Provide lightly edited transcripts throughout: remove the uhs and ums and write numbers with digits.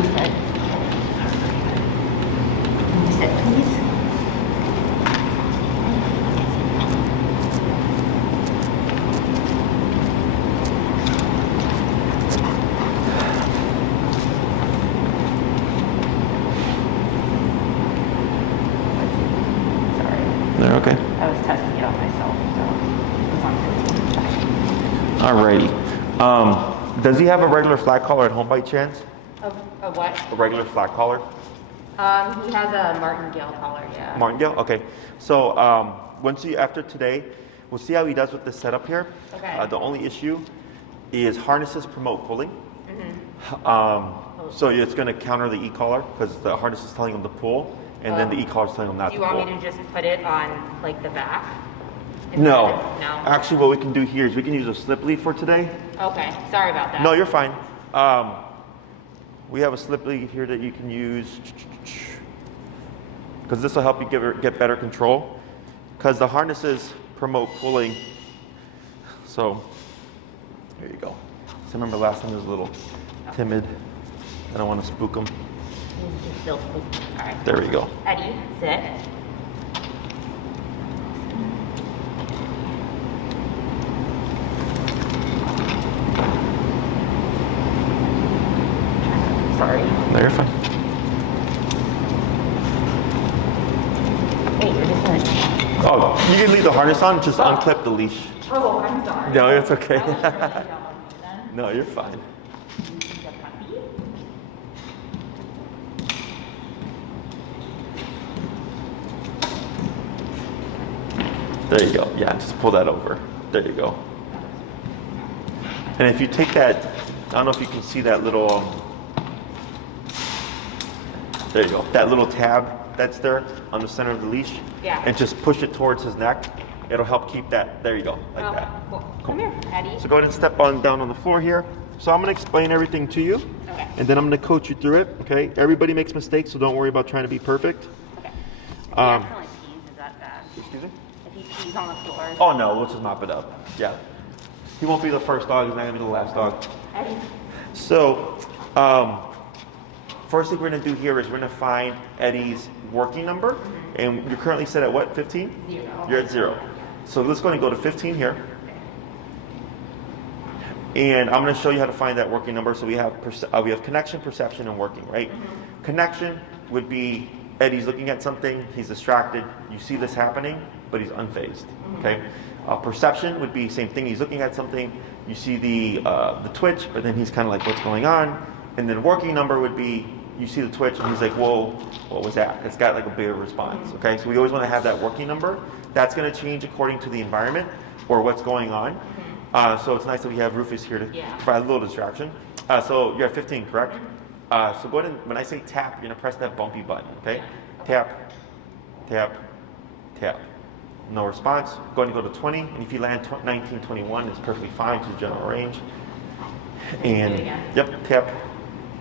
You said please? They're okay. I was testing it on myself, so it was on 15. Alrighty. Does he have a regular flat collar at home by chance? A what? A regular flat collar? He has a martingale collar, yeah. Martingale? Okay. So after today, we'll see how he does with this setup here. Okay. The only issue is harnesses promote pulling. So it's going to counter the e-collar because the harness is telling him to pull, and then the e-collar is telling him not to pull. Do you want me to just put it on like the back? No. No. Actually, what we can do here is we can use a slip lead for today. Okay. Sorry about that. No, you're fine. We have a slip lead here that you can use because this will help you get better control because the harnesses promote pulling. So there you go. So remember last time he was a little timid. I don't want to spook him. He's still spooky. All right. There we go. Eddie, sit. Sorry. No, you're fine. Wait, you're just gonna... Oh, you can leave the harness on, just unclip the leash. Oh, I'm sorry. No, it's okay. That was really dumb of me then. No, you're fine. He's a puppy. There you go. Yeah, just pull that over. There you go. And if you take that, I don't know if you can see that little, there you go, that little tab that's there on the center of the leash. Yeah. And just push it towards his neck. It'll help keep that, there you go, like that. Cool. Come here, Eddie. So go ahead and step on down on the floor here. So I'm going to explain everything to you. Okay. And then I'm going to coach you through it, okay? Everybody makes mistakes, so don't worry about trying to be perfect. Okay. If he accidentally pees, is that bad? Excuse me? If he pees on the floor. Oh no, we'll just mop it up. Yeah. He won't be the first dog, he's not going to be the last dog. Eddie. So, first thing we're going to do here is we're going to find Eddie's working number. And you're currently set at what, 15? 0. You're at 0. So let's go and go to 15 here. And I'm going to show you how to find that working number. So we have connection, perception, and working, right? Connection would be Eddie's looking at something, he's distracted, you see this happening, but he's unfazed, okay? Perception would be same thing, he's looking at something, you see the twitch, but then he's kind of like, what's going on? And then working number would be, you see the twitch, and he's like, whoa, what was that? It's got like a bigger response, okay? So we always want to have that working number. That's going to change according to the environment or what's going on. So it's nice that we have Rufus here to provide a little distraction. So you're at 15, correct? So go ahead and, when I say tap, you're going to press that bumpy button, okay? Tap, tap, tap. No response. Go ahead and go to 20, and if you land 19, 21, it's perfectly fine, just general range. And, yep, tap,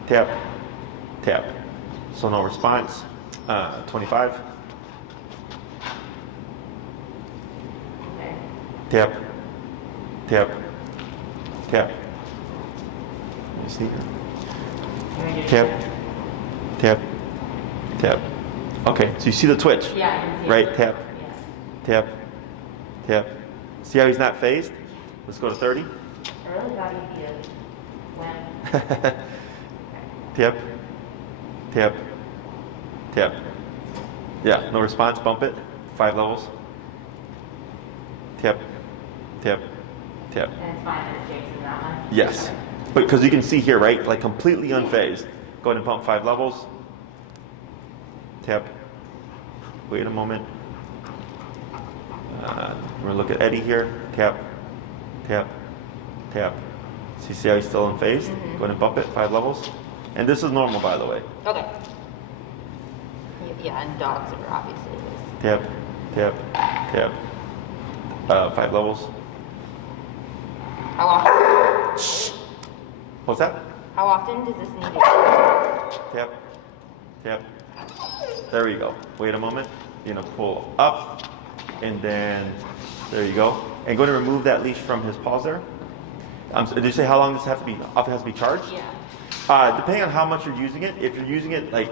tap, tap. So no response. 25. Tap, tap, tap. You see? Tap, tap, tap. Okay, so you see the twitch? Yeah, I can see right? it. Tap, tap, tap. See how he's not phased? Let's go to 30. I really thought he'd be a wimp. Tap, tap, tap. Yeah, no response, bump it. 5 levels. Tap, tap, tap. And it's fine that it shakes in that one? Yes, but because you can see here, right, like completely unfazed. Go ahead and pump 5 levels. Tap. Wait a moment. We're gonna look at Eddie here. Tap, tap, tap. So you see how he's still unfazed? Go ahead and bump it 5 levels. And this is normal, by the way. Okay. Yeah, and dogs are obviously this. Tap, tap, tap. 5 levels. How often? What's that? How often does this need to be? Tap, tap. There we go. Wait a moment. You're gonna pull up, and then there you go. And go to remove that leash from his paws there. Did you say how long this has to be? Off it has to be charged? Yeah. Depending on how much you're using it, if you're using it like,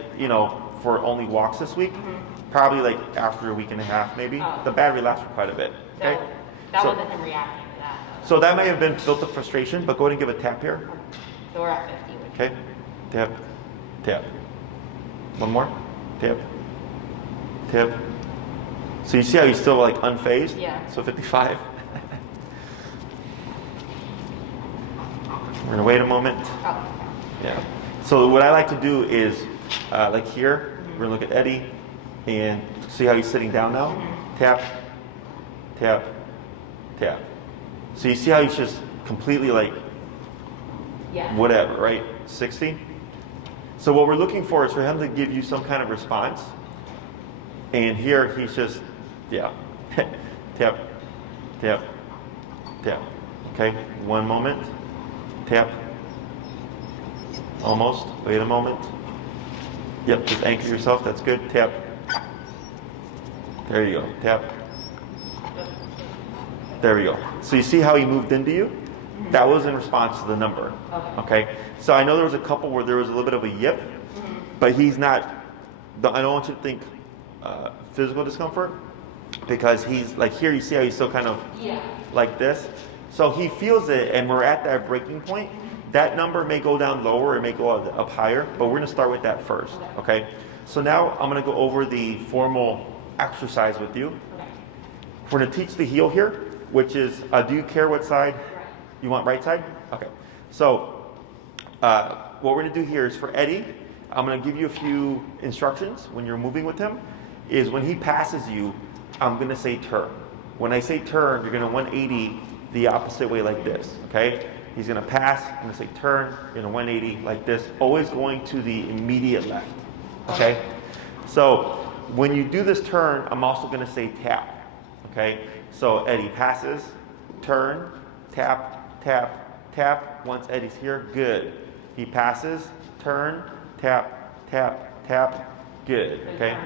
for only walks this week, probably like after a week and a half maybe, the battery lasts for quite a bit. Okay? So that wasn't him reacting to that. So that may have been built up frustration, but go ahead and give a tap here. So we're at 50. Okay? Tap, tap. One more. Tap, tap. So you see how he's still like unfazed? Yeah. So 55. We're gonna wait a moment. Oh. Yeah. So what I like to do is, like here, we're gonna look at Eddie and see how he's sitting down now. Tap, tap, tap. So you see how he's just completely like, Yeah. whatever, right? 60. So what we're looking for is for him to give you some kind of response. And here he's just, yeah, tap, tap, tap. Okay, one moment. Tap. Almost. Wait a moment. Yep, just anchor yourself. That's good. Tap. There you go. Tap. There we go. So you see how he moved into you? That was in response to the number. Okay. So I know there was a couple where there was a little bit of a yip, but he's not. I don't want you to think physical discomfort, because he's like here. You see how he's still kind of like this. So he feels it, and we're at that breaking point. That number may go down lower, it may go up higher, but we're going to start with that first. Okay. So now I'm going to go over the formal exercise with you. We're going to teach the heel here, which is, do you care what side? You want right side? Okay. So what we're going to do here is for Eddie, I'm going to give you a few instructions when you're moving with him. Is when he passes you, I'm going to say turn. When I say turn, you're going to 180 the opposite way like this. Okay? He's going to pass. I'm going to say turn. You're going to 180 like this, always going to the immediate left. Okay? So when you do this turn, I'm also going to say tap. Okay? So Eddie passes, turn, tap, tap, tap. Once Eddie's here, good. He passes, turn, tap, tap, tap, good. Okay?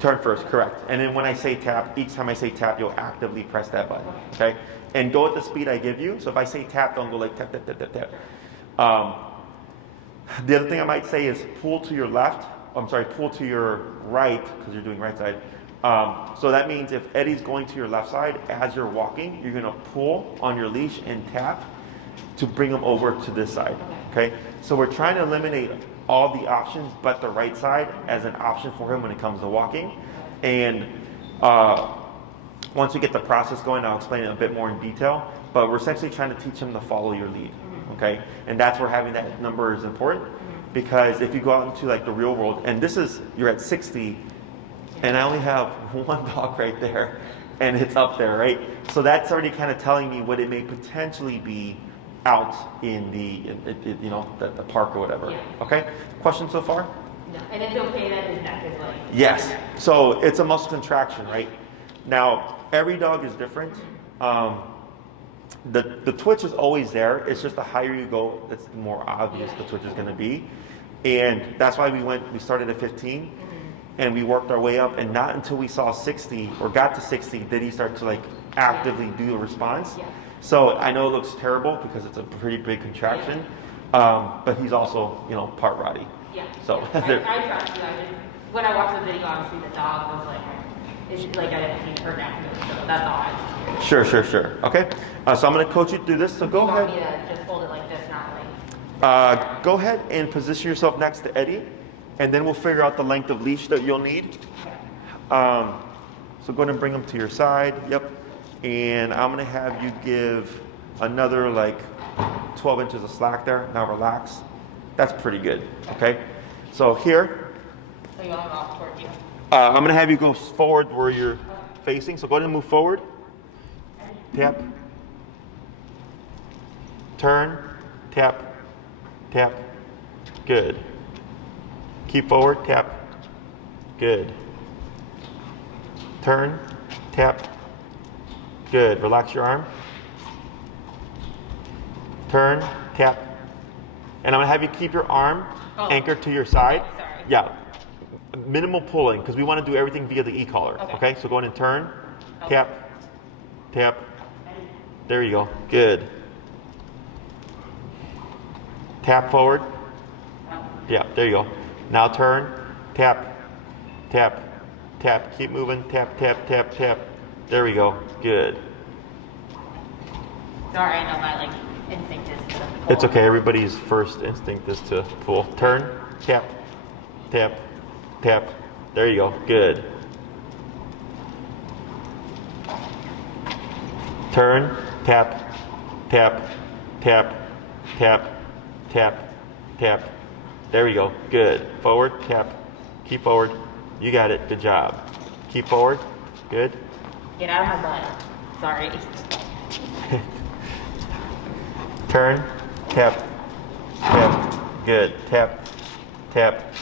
Turn first, correct. And then when I say tap, each time I say tap, you'll actively press that button. Okay? And go at the speed I give you. So if I say tap, don't go like tap, tap, tap, tap, tap. The other thing I might say is pull to your left. Pull to your right, because you're doing right side. So that means if Eddie's going to your left side, as you're walking, you're going to pull on your leash and tap to bring him over to this side. Okay? So we're trying to eliminate all the options but the right side as an option for him when it comes to walking. And once we get the process going, I'll explain it a bit more in detail. But we're essentially trying to teach him to follow your lead. Okay? And that's where having that number is important. Because if you go out into like the real world, and this is, you're at 60, and I only have one dog right there, and it's up there, right? So that's already kind of telling me what it may potentially be out in the park or whatever. Yeah. Okay? Questions so far? No. And it's okay that his neck is like... Yes. So it's a muscle contraction, right? Now, every dog is different. The twitch is always there. It's just the higher you go, it's the more obvious the twitch is going to be. And that's why we started at 15 and we worked our way up, and not until we saw 60 or got to 60 did he start to like actively do a response. Yeah. So I know it looks terrible because it's a pretty big contraction, but he's also, part Roddy. Yeah. So I trust you. When I watched the video, obviously the dog was like, I didn't see her neck move, so that's all I just... Sure. Okay. So I'm going to coach you through this. So go ahead. You want me to just hold it like this, not like... Go ahead and position yourself next to Eddie, and then we'll figure out the length of leash that you'll need. So go ahead and bring him to your side. Yep. And I'm going to have you give another like 12 inches of slack there. Now relax. That's pretty good. Okay. So here. So you want to go towards you? I'm going to have you go forward where you're facing. So go ahead and move forward. Tap. Turn. Tap. Tap. Good. Keep forward. Tap. Good. Turn. Tap. Good. Relax your arm. Turn. Tap. And I'm going to have you keep your arm anchored to your side. Okay, sorry. Yeah. Minimal pulling, because we want to do everything via the e-collar. Okay? So go in and turn. Tap. Tap. There you go. Good. Tap forward. Yeah, there you go. Now turn, tap, tap, tap. Keep moving, tap, tap, tap, tap. There we go. Good. Sorry, I know my like instinct is to pull. It's okay. Everybody's first instinct is to pull. Turn, tap, tap, tap. There you go. Good. Turn, tap, tap, tap, tap, tap, tap. There we go. Good. Forward, tap. Keep forward. You got it. Good job. Keep forward. Good. Get out of my butt. Sorry. Turn, tap, tap. Good. Tap, tap.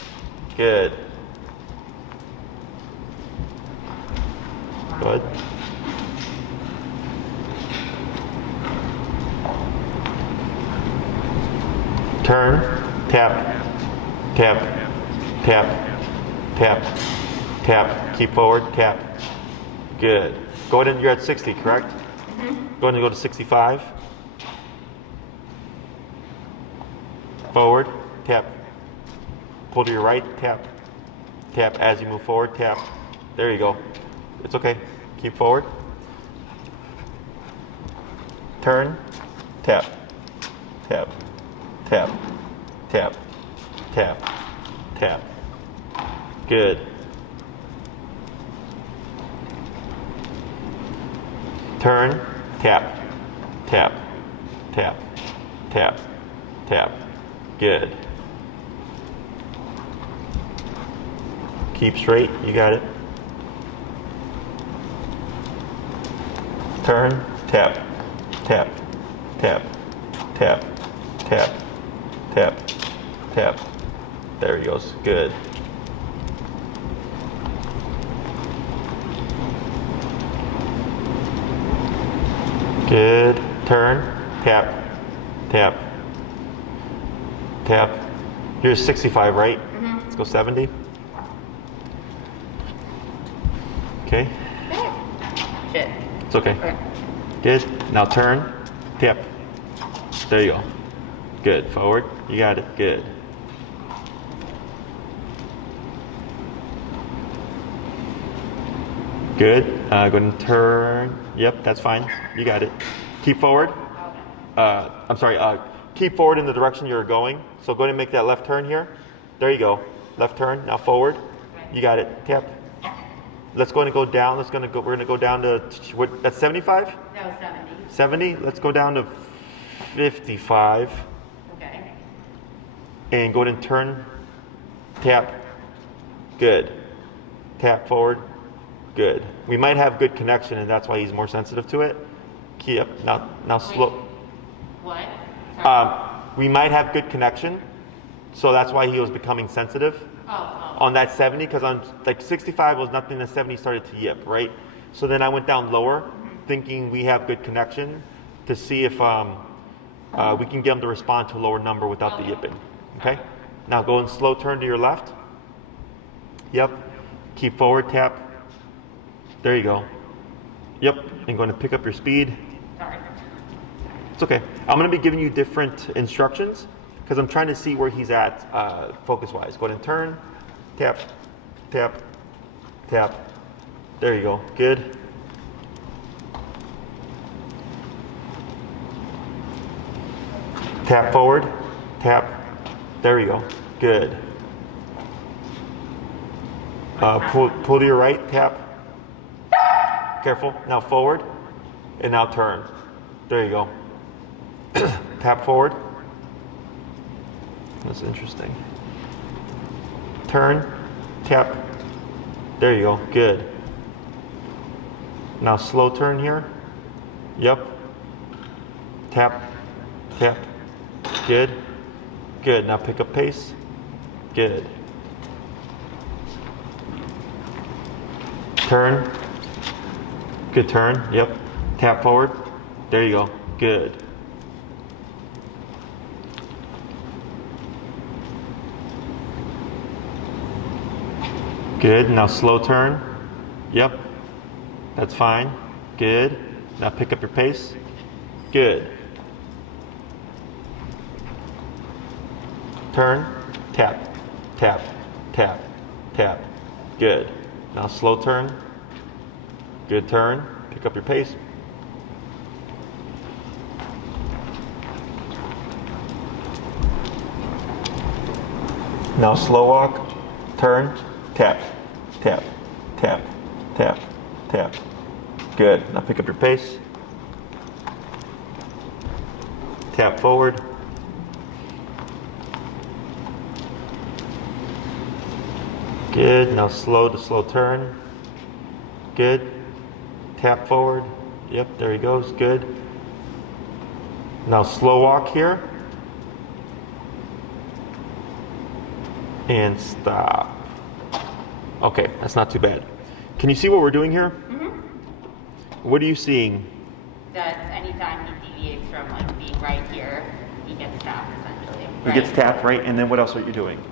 Good. Good. Turn, tap, tap, tap, tap, tap. Keep forward, tap. Good. Go ahead and you're at 60, correct? Mm-hmm. Go ahead and go to 65. Forward, tap. Pull to your right, tap. Tap as you move forward, tap. There you go. It's okay. Keep forward. Turn, tap, tap, tap, tap, tap, tap. Good. Turn, tap, tap, tap, tap, tap. Good. Keep straight. You got it. Turn, tap, tap, tap, tap, tap, tap, tap. There he goes. Good. Good. Turn, tap, tap, tap. You're 65, right? Mm-hmm. Let's go 70. Okay. Shit. It's okay. Okay. Good. Now turn, tap. There you go. Good. Forward. You got it. Good. Good. Go ahead and turn. Yep, that's fine. You got it. Keep forward. I'm sorry. Keep forward in the direction you're going. So go ahead and make that left turn here. There you go. Left turn. Now forward. You got it. Tap. Let's go and go down. We're gonna go down to what? That's 75. That was 70. 70. Let's go down to 55. Okay. And go ahead and turn. Tap. Good. Tap forward. Good. We might have good connection, and that's why he's more sensitive to it. Keep now slow. What? We might have good connection, so that's why he was becoming sensitive on that 70. Because on like 65 was nothing, and 70 started to yip, right? So then I went down lower, thinking we have good connection, to see if we can get him to respond to a lower number without the yipping. Okay. Now go and slow turn to your left. Yep. Keep forward, tap. There you go. Yep. And going to pick up your speed. Sorry. It's okay. I'm going to be giving you different instructions because I'm trying to see where he's at focus-wise. Go ahead and turn. Tap. Tap. Tap. There you go. Good. Tap forward. Tap. There you go. Good. Pull to your right. Tap. Careful. Now forward. And now turn. There you go. Tap forward. That's interesting. Turn. Tap. There you go. Good. Now slow turn here. Yep. Tap. Tap. Good. Good. Now pick up pace. Good. Turn. Good turn. Yep. Tap forward. There you go. Good. Good. Now slow turn. Yep. That's fine. Good. Now pick up your pace. Good. Turn. tap, tap, tap, tap. Good. Now slow turn. Good turn. Pick up your pace. Now slow walk, turn, tap, tap, tap, tap, tap. Good. Now pick up your pace. Tap forward. Good. Now slow to slow turn. Good. Tap forward. Yep, there he goes. Good. Now slow walk here. And stop. Okay, that's not too bad. Can you see what we're doing here? Mm-hmm. What are you seeing? That anytime he deviates from like being right here, he gets tapped essentially. He gets tapped, right? And then what else are you doing?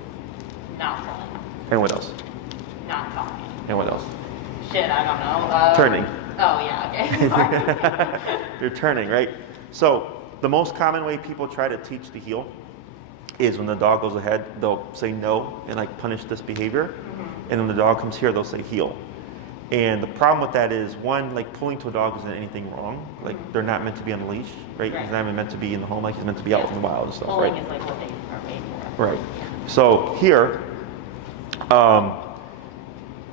Not pulling. And what else? Not talking. And what else? Shit, I don't know. Turning. Oh yeah, okay. Sorry. You're turning, right? So the most common way people try to teach to heel is when the dog goes ahead, they'll say no and like punish this behavior. Mm-hmm. And when the dog comes here, they'll say heel. And the problem with that is, one, like pulling to a dog isn't anything wrong. Like they're not meant to be on a leash, right? He's not even meant to be in the home, like he's meant to be out in the wild and stuff, Pulling right? is like what they are made for. Right. So here,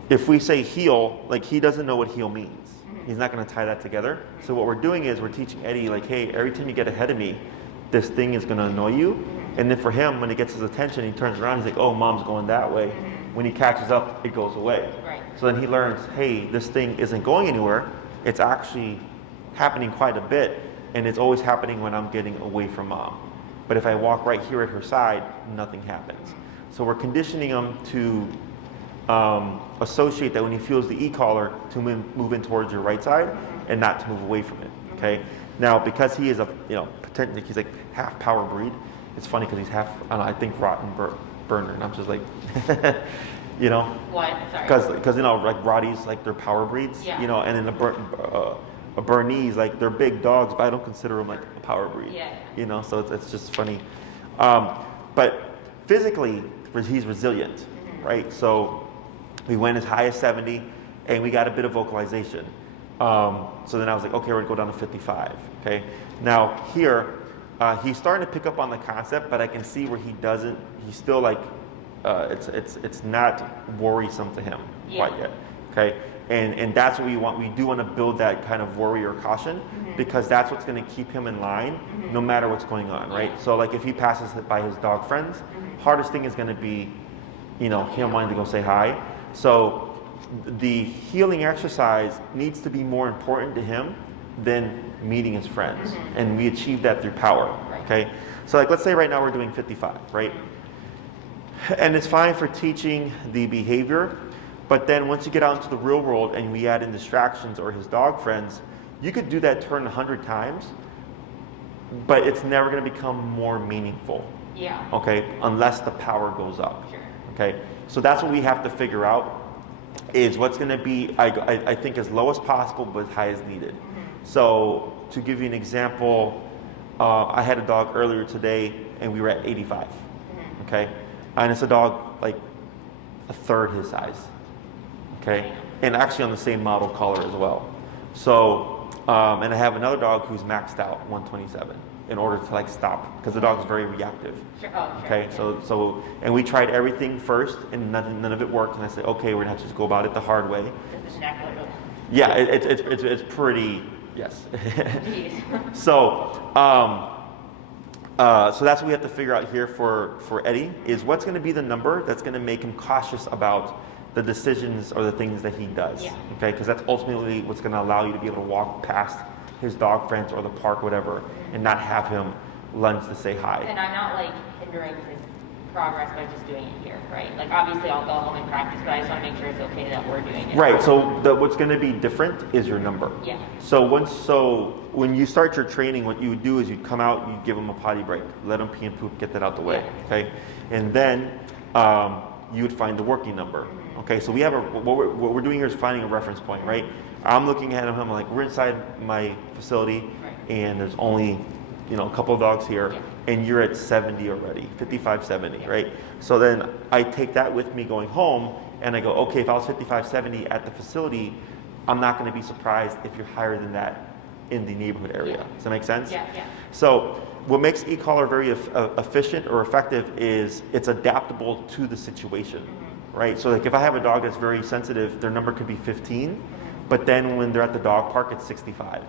if we say heel, like he doesn't know what heel means. Mm-hmm. He's not going to tie that together. So what we're doing is we're teaching Eddie, like, hey, every time you get ahead of me, this thing is going to annoy you. Mm-hmm. And then for him, when it gets his attention, he turns around, he's like, oh, mom's going that way. Mm-hmm. When he catches up, it goes away. Right. So then he learns, hey, this thing isn't going anywhere. It's actually happening quite a bit. And it's always happening when I'm getting away from mom. But if I walk right here at her side, nothing happens. So we're conditioning him to associate that when he feels the e-collar to move in towards your right side and not to move away from it. Okay. Now, because he is a potentially he's like half power breed. It's funny because he's half I think rotten burner, and I'm just like, What? Sorry. because like Rotties, like they're power breeds. Yeah. And then a Bernese, like they're big dogs, but I don't consider them like a power breed. Yeah. So it's just funny. But physically, he's resilient, right? So we went as high as 70, and we got a bit of vocalization. So then I was like, okay, we're gonna go down to 55. Okay. Now here, he's starting to pick up on the concept, but I can see where he doesn't. He's still like, it's not worrisome to him quite yet. Okay. And that's what we want. We do want to build that kind of worry or caution, because that's what's going to keep him in line no matter what's going on, right? So like if he passes by his dog friends, hardest thing is going to be, him wanting to go say hi. So the healing exercise needs to be more important to him than meeting his friends. And we achieve that through power, okay? So like let's say right now we're doing 55, right? And it's fine for teaching the behavior. But then once you get out into the real world and we add in distractions or his dog friends, you could do that turn 100 times, but it's never going to become more meaningful. Yeah. Okay, unless the power goes up. Sure. Okay, so that's what we have to figure out, is what's going to be, I think, as low as possible, but as high as needed. So to give you an example, I had a dog earlier today and we were at 85. Okay, and it's a dog like a third his size. Okay, and actually on the same model collar as well. So, and I have another dog who's maxed out 127 in order to like stop, because the dog is very reactive. Sure. Oh, sure. Okay, so and we tried everything first, and none of it worked. And I said, okay, we're gonna have to just go about it the hard way. Does the neck look? Yeah, it's pretty, yes. Jeez. So that's what we have to figure out here for Eddie, is what's going to be the number that's going to make him cautious about the decisions or the things that he does. Yeah. Okay, because that's ultimately what's going to allow you to be able to walk past his dog friends or the park, whatever, and not have him lunge to say hi. And I'm not like hindering his progress by just doing it here, right? Like obviously I'll go home and practice, but I just want to make sure it's okay that we're doing it. Right. So what's going to be different is your number. Yeah. So when you start your training, what you would do is you'd come out, you'd give them a potty break, let them pee and poop, get that out the way. Yeah. Okay. And then you would find the working number. Okay. So we have what we're doing here is finding a reference point, right? I'm looking at him. I'm like, we're inside my facility, and there's only a couple of dogs here. and you're at 70 already, 55, 70, right? So then I take that with me going home, and I go, okay, if I was 55, 70 at the facility, I'm not going to be surprised if you're higher than that in the neighborhood area. Does that make sense? Yeah. So what makes e-collar very efficient or effective is it's adaptable to the situation, right? So like if I have a dog that's very sensitive, their number could be 15, but then when they're at the dog park, it's 65.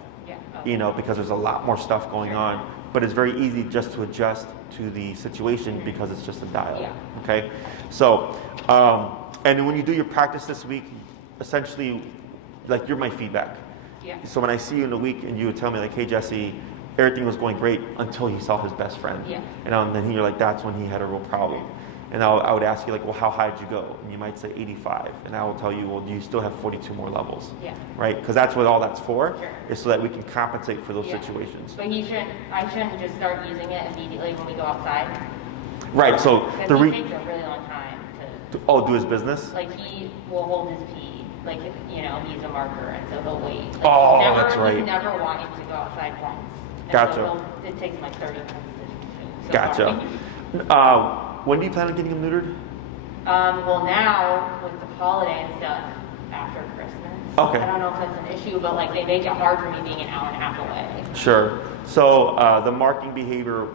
You know, because there's a lot more stuff going on, but it's very easy just to adjust to the situation because it's just a dial. Okay, so and when you do your practice this week, essentially, like you're my feedback. So when I see you in a week and you would tell me like, hey Jesse, everything was going great until he saw his best friend, and then you're like, that's when he had a real problem. And I would ask you like, well, how high did you go? And you might say 85. And I will tell you, well, you still have 42 more levels. Right? Because that's what all that's for, is so that we can compensate for those situations. But I shouldn't just start using it immediately when we go outside. Right. So because he takes a really long time to do his business? Like he will hold his pee. Like, you know, he's a marker, and so he'll wait. Like, that's right. He's never wanted to go outside once. And Gotcha. So it takes him like 30 minutes to so Gotcha. When do you plan on getting him neutered? Well, now with the holiday and stuff, after Christmas. Okay. I don't know if that's an issue, but like they make it hard for me being an hour and a half away. Sure. So the marking behavior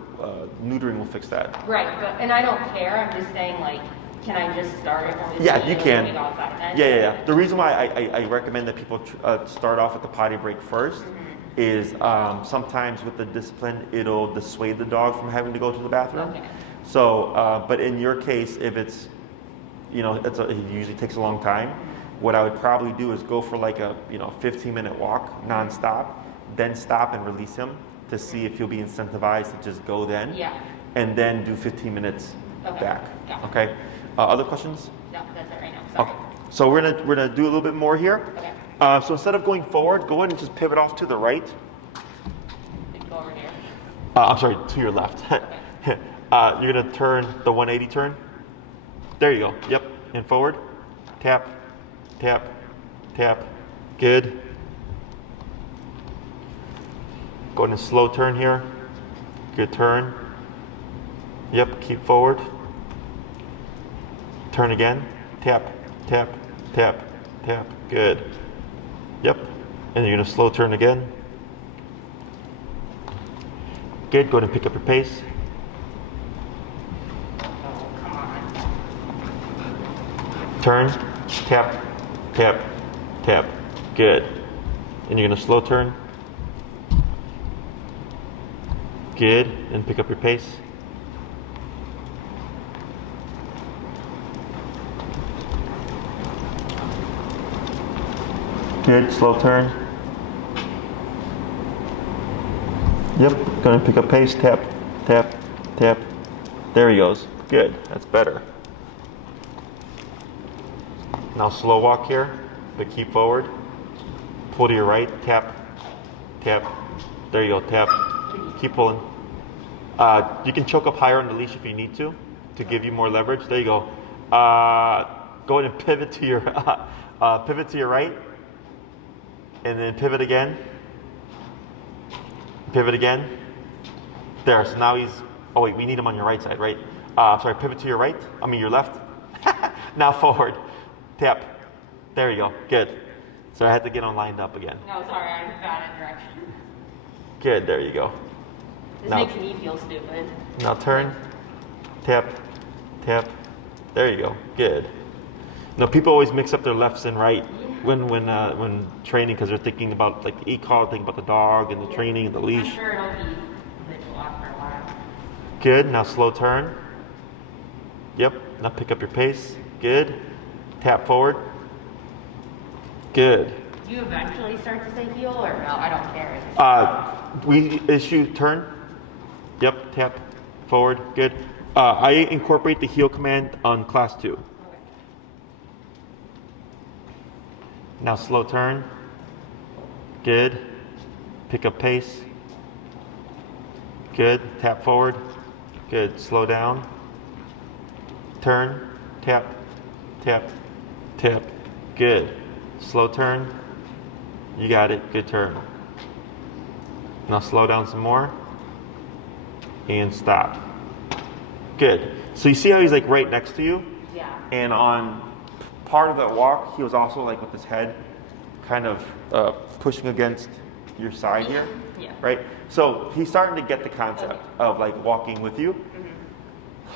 neutering will fix that. Right, and I don't care. I'm just saying, like, can I just start it when we you can. when we go outside then? Yeah. The reason why I recommend that people start off with the potty break first is sometimes with the discipline, it'll dissuade the dog from having to go to the bathroom. Okay. So, but in your case, if it's, you know, it usually takes a long time, what I would probably do is go for like a 15-minute walk nonstop, then stop and release him to see if he'll be incentivized to just go then. And then do 15 minutes back. Okay. Other questions? No, that's it right now. Sorry. Okay. So we're gonna do a little bit more here. Okay. So instead of going forward, go ahead and just pivot off to the right. Go over here. I'm sorry, to your left. Okay. You're gonna turn the 180 turn. There you go. Yep. And forward. Tap, tap, tap. Good. Go in a slow turn here. Good turn. Yep. Keep forward. Turn again. Tap, tap, tap, tap. Good. Yep. And you're gonna slow turn again. Good. Go ahead and pick up your pace. Turn, tap, tap, tap. Good. And you're gonna slow turn. Good. And pick up your pace. Good. Slow turn. Yep. Gonna pick up pace. Tap, tap, tap. There he goes. Good. That's better. Now slow walk here, but keep forward. Pull to your right, tap, tap. There you go, tap. Keep pulling. You can choke up higher on the leash if you need to give you more leverage. There you go. Go ahead and pivot to your right, and then pivot again. Pivot again. There. So now he's. Oh wait, we need him on your right side, right? Sorry. Pivot to your right. I mean your left. Now forward. Tap. There you go. Good. So I had to get him lined up again. No, sorry, I got in direction. Good. There you go. This now, makes me feel stupid. Now turn. Tap. Tap. There you go. Good. Now people always mix up their lefts and right when training because they're thinking about like the e-collar, thinking about the dog and the training and the leash. I'm sure it'll be visual after a while. Good. Now slow turn. Yep. Now pick up your pace. Good. Tap forward. Good. Do you eventually start to say heel or no? I don't care. We issue turn. Yep. Tap forward. Good. I incorporate the heel command on class 2. Okay. Now slow turn. Good. Pick up pace. Good. Tap forward. Good. Slow down. Turn. Tap. Tap. Tap. Good. Slow turn. You got it. Good turn. Now slow down some more. and stop. Good. So you see how he's like right next to you? Yeah. And on part of that walk, he was also like with his head kind of pushing against your side here. Yeah. Right? So he's starting to get the concept of like walking with you.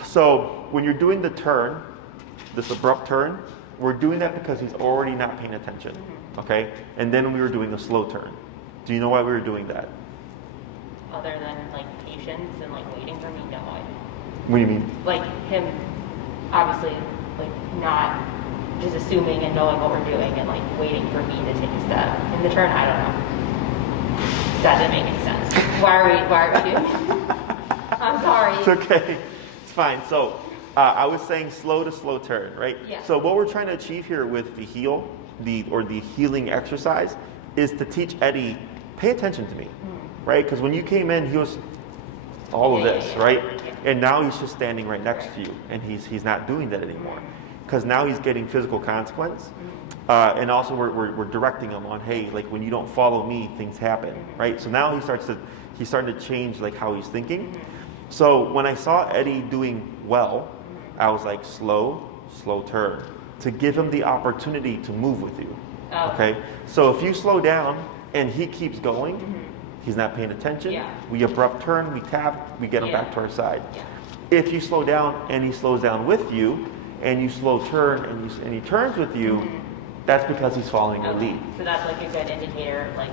So when you're doing the turn, this abrupt turn, we're doing that because he's already not paying attention. Okay? And then we were doing a slow turn. Do you know why we were doing that? Other than like patience and like waiting for me, no, I What do you mean? like him obviously like not just assuming and knowing what we're doing and like waiting for me to take a step in the turn. I don't know. That didn't make any sense. Why are we doing it? I'm sorry. It's okay. It's fine. So I was saying slow to slow turn, right? Yeah. So what we're trying to achieve here with the the healing exercise is to teach Eddie, pay attention to me, right? Because when you came in, he was all of this, right? Yeah. And now he's just standing right next to you, and he's not doing that anymore, because now he's getting physical consequence, and also we're directing him on, hey, like when you don't follow me, things happen, right? So now he's starting to change like how he's thinking. So when I saw Eddie doing well, I was like slow turn to give him the opportunity to move with you. Oh. Okay, so if you slow down and he keeps going, he's not paying attention. Yeah. We abrupt turn, we tap, we get him Yeah. back to our side. Yeah. If you slow down and he slows down with you, and you slow turn and he turns with you, that's because he's following your Okay. lead. So that's like a good indicator, like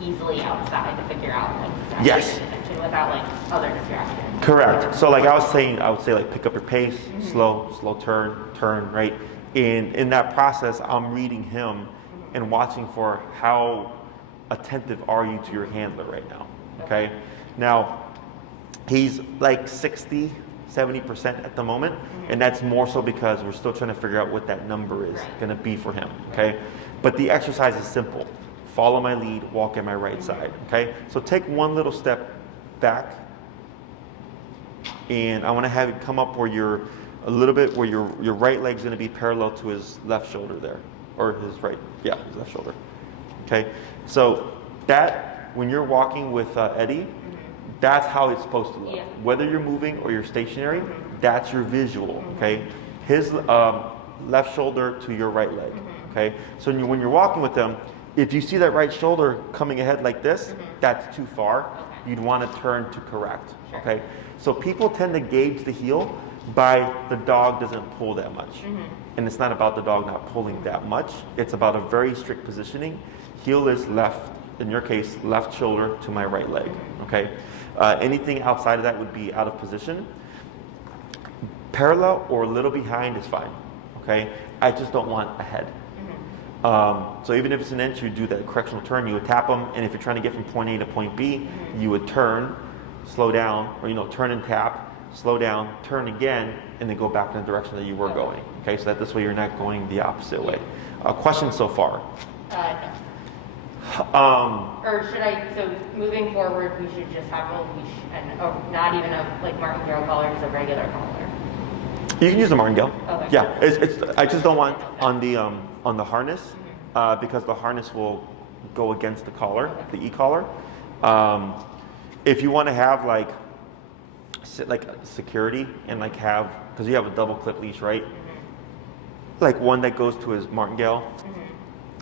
easily outside to figure out like exactly Yes. the attention without like other distractions. Correct. So like I would say like pick up your pace, slow turn, right? And in that process, I'm reading him and watching for how attentive are you to your handler right now, okay? Now, he's like 60-70% at the moment, and that's more so because we're still trying to figure out what that number is going to be for him, okay? But the exercise is simple. Follow my lead, walk at my right side, okay? So take one little step back, and I want to have it come up where you're a little bit where your right leg's going to be parallel to his left shoulder there, or his his left shoulder. Okay, so that when you're walking with Eddie, that's how it's supposed to look. Yeah. Whether you're moving or you're stationary, that's your visual. Okay, his left shoulder to your right leg. Okay, so when you're walking with them, if you see that right shoulder coming ahead like this, that's too far. Okay. You'd want to turn to correct. Sure. Okay, so people tend to gauge the heel by the dog doesn't pull that much. And it's not about the dog not pulling that much. It's about a very strict positioning. Heel is left, in your case, left shoulder to my right leg, okay? Anything outside of that would be out of position. Parallel or a little behind is fine, okay? I just don't want ahead. So even if it's an inch, you do that correctional turn, you would tap them, and if you're trying to get from point A to point B, you would turn, slow down, or turn and tap, slow down, turn again, and then go back in the direction that you were going. Okay, so that this way you're not going the opposite way. Questions so far? No. Or should I? So moving forward, we should just have a leash and not even a like martingale collar, just a regular collar. You can use the martingale. Okay. Yeah, it's I just don't want on the harness because the harness will go against the collar, the e-collar. If you want to have like security and like have, because you have a double clip leash, right? Like one that goes to his martingale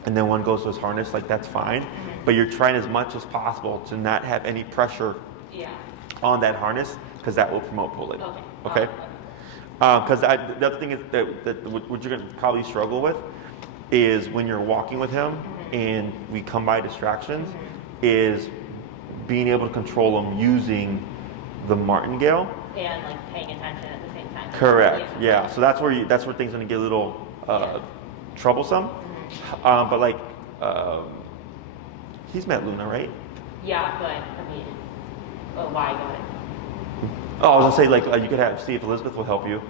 and then one goes to his harness, like that's fine. But you're trying as much as possible to not have any pressure on that harness because that will promote pulling. Okay? Because the other thing is that what you're going to probably struggle with is when you're walking with him and we come by distractions is being able to control him using the martingale and like paying attention at the same time. Correct. Yeah. So that's where things are gonna get a little troublesome. But like he's met Luna, right? Yeah, but I mean, why go ahead? Oh, I was gonna say like you could see if Elizabeth will help you,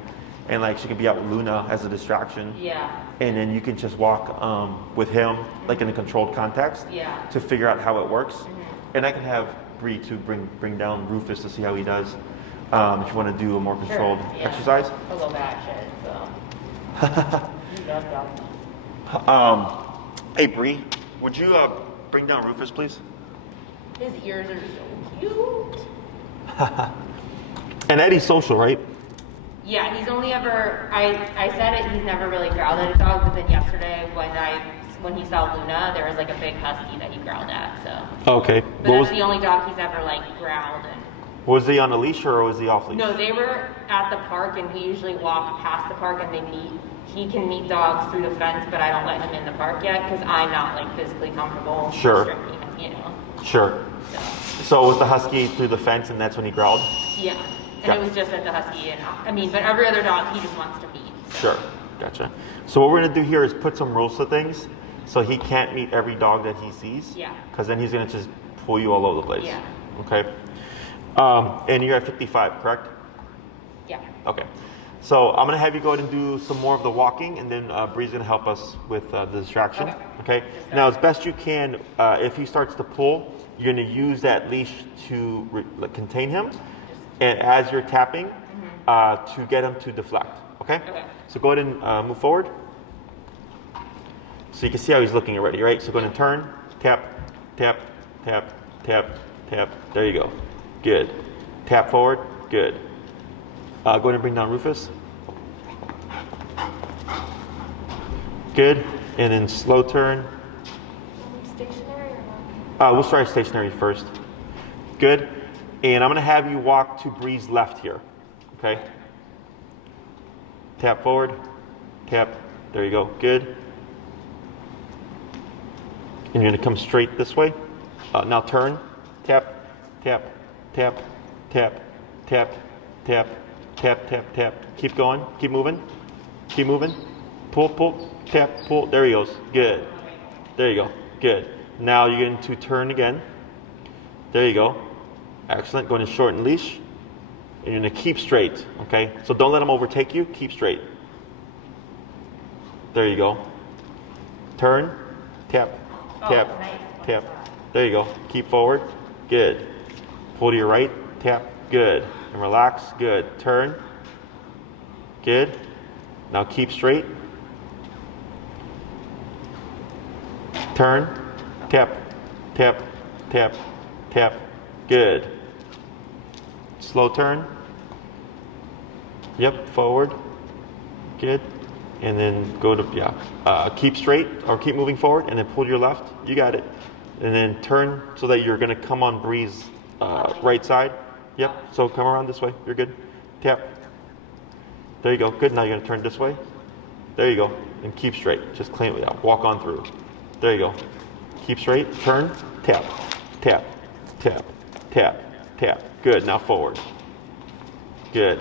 and like she could be out with Luna as a distraction. Yeah. And then you can just walk with him like in a controlled context. Yeah. To figure out how it works. And I can have Bree to bring down Rufus to see how he does. If you want to do a more controlled exercise. A little bit action, so. Hey Bree, would you bring down Rufus, please? His ears are so cute. And Eddie's social, right? Yeah, he's only ever, I said it, he's never really growled at a dog, but then yesterday when he saw Luna, there was like a big husky that he growled at, so. Okay. But that's the only dog he's ever like growled. And was he on a leash or was he off leash? no, they were at the park and we usually walk past the park and they meet. He can meet dogs through the fence, but I don't let him in the park yet because I'm not like physically comfortable restricting him, you know. Sure. So was the husky through the fence and that's when he growled? Yeah. And it was just at the husky, and I mean, but every other dog, he just wants to feed. So. Sure, gotcha. So what we're gonna do here is put some rules to things, so he can't meet every dog that he sees. Yeah. Because then he's gonna just pull you all over the place. Yeah. Okay. And you're at 55, correct? Yeah. Okay. So I'm gonna have you go ahead and do some more of the walking, and then Bree's gonna help us with the distraction. Okay. Now, as best you can, if he starts to pull, you're gonna use that leash to contain him. And as you're tapping, to get him to deflect, okay? So go ahead and move forward. So you can see how he's looking already, right? So go ahead and turn, tap, tap, tap, tap, tap. There you go. Good. Tap forward. Good. Go ahead and bring down Rufus. Good. And then slow turn. Stationary or not? We'll try stationary first. Good. And I'm going to have you walk to Bree's left here, okay? Tap forward, tap, there you go, good. And you're going to come straight this way. Now turn, tap, tap, tap, tap, tap, tap, tap, tap, tap. Keep going, keep moving, pull, pull, tap, pull, there he goes, good. There you go, good. Now you're going to turn again, there you go. Excellent. Going to shorten leash. And you're going to keep straight. Okay? So don't let him overtake you. Keep straight. There you go. Turn. Tap. Tap. Tap. There you go. Keep forward. Good. Pull to your right. Tap. Good. And relax. Good. Turn. Good. Now keep straight. Turn. Tap. Tap. Tap. Tap. Good. Slow turn. Yep, forward. Good. And then go to, keep straight or keep moving forward and then pull to your left. You got it. And then turn so that you're going to come on Bree's right side. Yep, so come around this way. You're good. Tap. There you go. Good. Now you're going to turn this way. There you go. And keep straight. Just claim it out. Walk on through. There you go. Keep straight. Turn. Tap. Tap. Tap. Tap, tap. Good. Now forward. Good.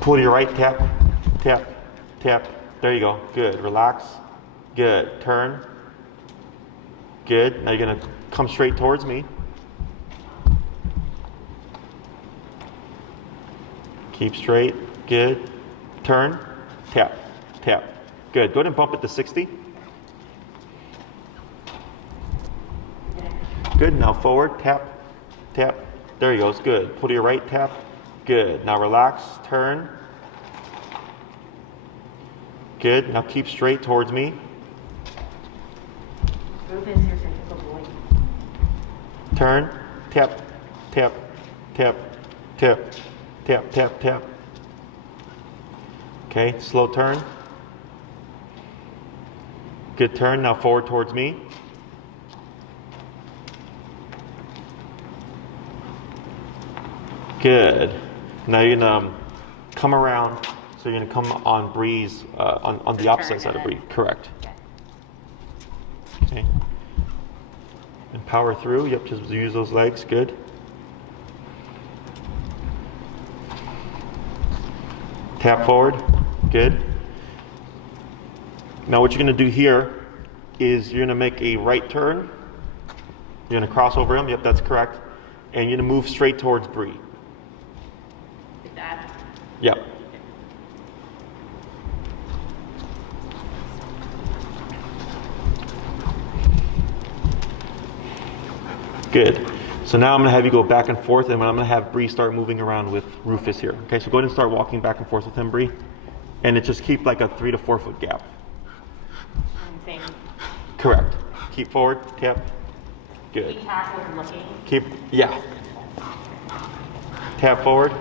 Pull to your right. Tap, tap, tap. There you go. Good. Relax. Good. Turn. Good. Now you're going to come straight towards me. Keep straight. Good. Turn. Tap, tap. Good. Go ahead and bump it to 60. Good. Now forward. Tap. Tap. There he goes. Good. Pull to your right. Tap. Good. Now relax. Turn. Good. Now keep straight towards me. Rufus, you're such a good boy. Turn. Tap. Tap. Tap. Tap. Tap. Tap. Tap. Okay. Slow turn. Good turn. Now forward towards me. Good. Now you're gonna come around, so you're gonna come on Bree's, on the opposite side of Bree. Correct. Okay. And power through. Yep. Just use those legs. Good. Tap forward. Good. Now what you're gonna do here is you're gonna make a right turn. You're gonna cross over him. Yep, that's correct. And you're gonna move straight towards Bree. That. Yep. Good. So now I'm going to have you go back and forth, and I'm going to have Bree start moving around with Rufus here. Okay, so go ahead and start walking back and forth with him, Bree. And it just keep like a 3 to 4 foot gap. Same. Correct. Keep forward, tap. Good. Keep tackle and looking. Keep, yeah. Tap forward.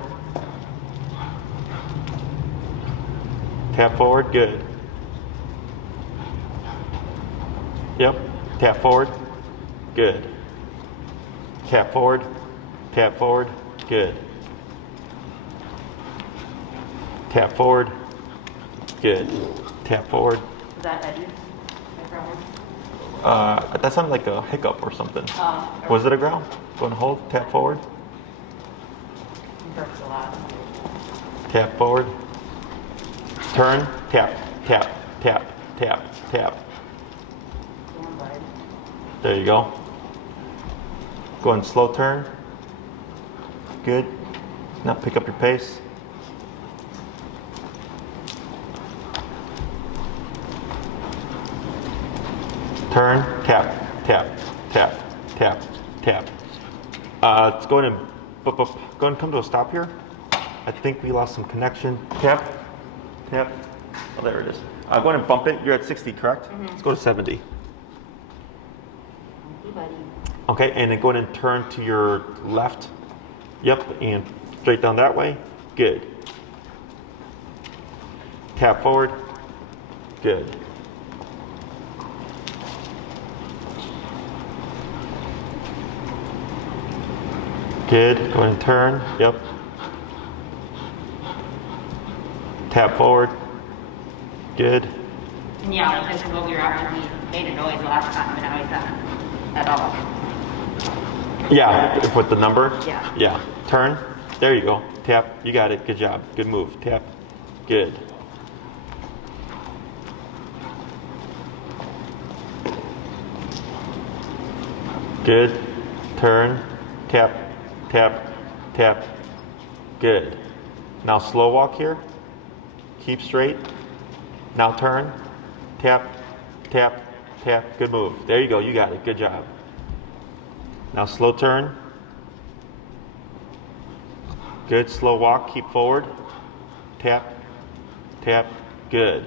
Tap forward, good. Yep, tap forward, good. Tap forward, good. Tap forward, good. Tap forward. Is that Eddie? My problem? That sounded like a hiccup or something. Oh. Was it a growl? Go and hold, tap forward. He burps a lot. Tap forward. Turn, tap, tap, tap, tap, tap. Go on, bud. There you go. Go and slow turn. Good. Now pick up your pace. Turn, tap, tap, tap, tap, tap. Let's go ahead and go and come to a stop here. I think we lost some connection. Tap, tap. Oh, there it is. Go ahead and bump it. You're at 60, correct? Mm-hmm. Let's go to 70. Hey, buddy. Okay, and then go ahead and turn to your left. Yep, and straight down that way. Good. Tap forward. Good. Good. Go ahead and turn. Yep. Tap forward. Good. And yeah, like this is what we were after. He made a noise the last time, and now he's not at all. Yeah, with the number? Yeah. Yeah. Turn. There you go. Tap. You got it. Good job. Good move. Tap. Good. Good. Turn. Tap. Tap. Tap. Good. Now slow walk here. Keep straight. Now turn. Tap. Tap. Tap. Good move. There you go. You got it. Good job. Now slow turn. Good. Slow walk. Keep forward. Tap. Tap. Good.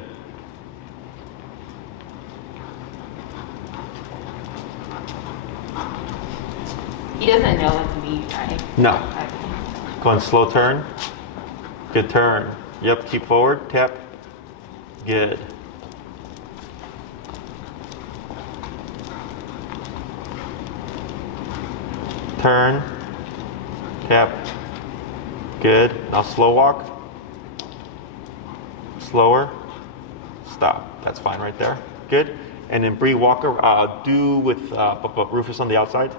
He doesn't know it's me, right? No. Okay. Go and slow turn. Good turn. Yep. Keep forward. Tap. Good. Turn. Tap. Good. Now slow walk. Slower. Stop. That's fine right there. Good. And then Bree Walker, do with Rufus on the outside.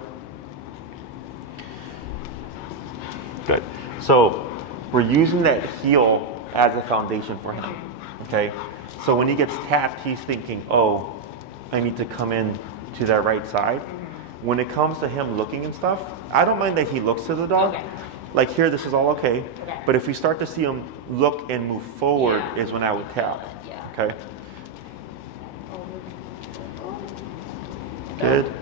Good. So we're using that heel as a foundation for him. Okay. So when he gets tapped, he's thinking, oh, I need to come in to that right side. When it comes to him looking and stuff, I don't mind that he looks to the dog. Okay. Like here, this is all okay. Okay. But if we start to see him look and move forward, Yeah. is when I would tap. Yeah. Okay. Good.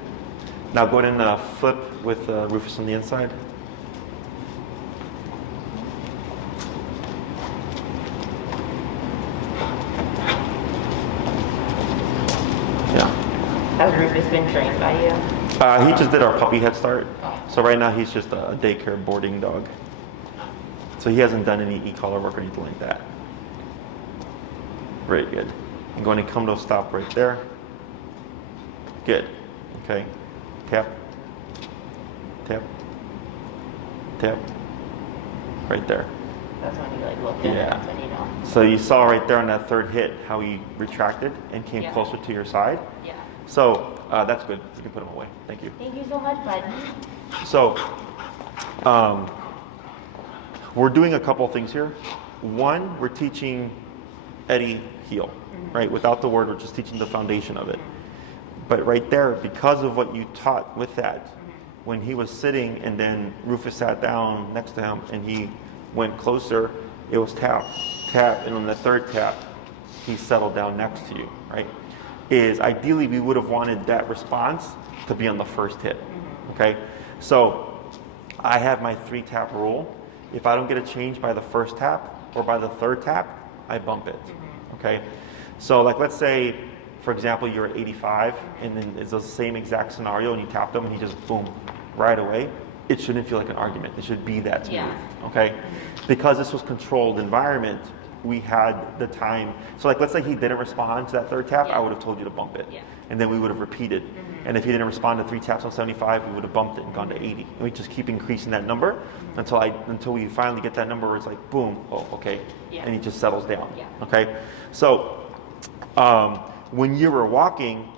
Now go ahead and flip with Rufus on the inside. Yeah. Has Rufus been trained by you? He just did our puppy head start. Oh. So right now he's just a daycare boarding dog. So he hasn't done any e-collar work or anything like that. Very good. I'm going to come to a stop right there. Good. Okay. Tap. Tap. Tap. Right there. That's when you like looked at Yeah. it. That's when you know. So you saw right there on that third hit how he retracted and came Yeah. closer to your side. Yeah. So that's good. You can put him away. Thank you. Thank you so much, bud. So we're doing a couple things here. One, we're teaching Eddie heel, right? Without the word, we're just teaching the foundation of it. But right there, because of what you taught with that, when he was sitting and then Rufus sat down next to him and he went closer, it was tap, tap, and on the third tap, he settled down next to you, right? Is ideally we would have wanted that response to be on the first hit, okay? So I have my 3-tap rule. If I don't get a change by the first tap or by the third tap, I bump it, okay? So like let's say, for example, you're at 85 and then it's the same exact scenario and you tapped him and he just boom, right away. it shouldn't feel like an argument. It should be that smooth, Yeah. okay? Because this was controlled environment, we had the time. So like, let's say he didn't respond to that third tap, I would have told you to bump it. Yeah. And then we would have repeated. And if he didn't respond to 3 taps on 75, we would have bumped it and gone to 80. And we just keep increasing that number until we finally get that number where it's like, boom, oh, okay. Yeah. And he just settles down, Yeah. okay? So when you were walking,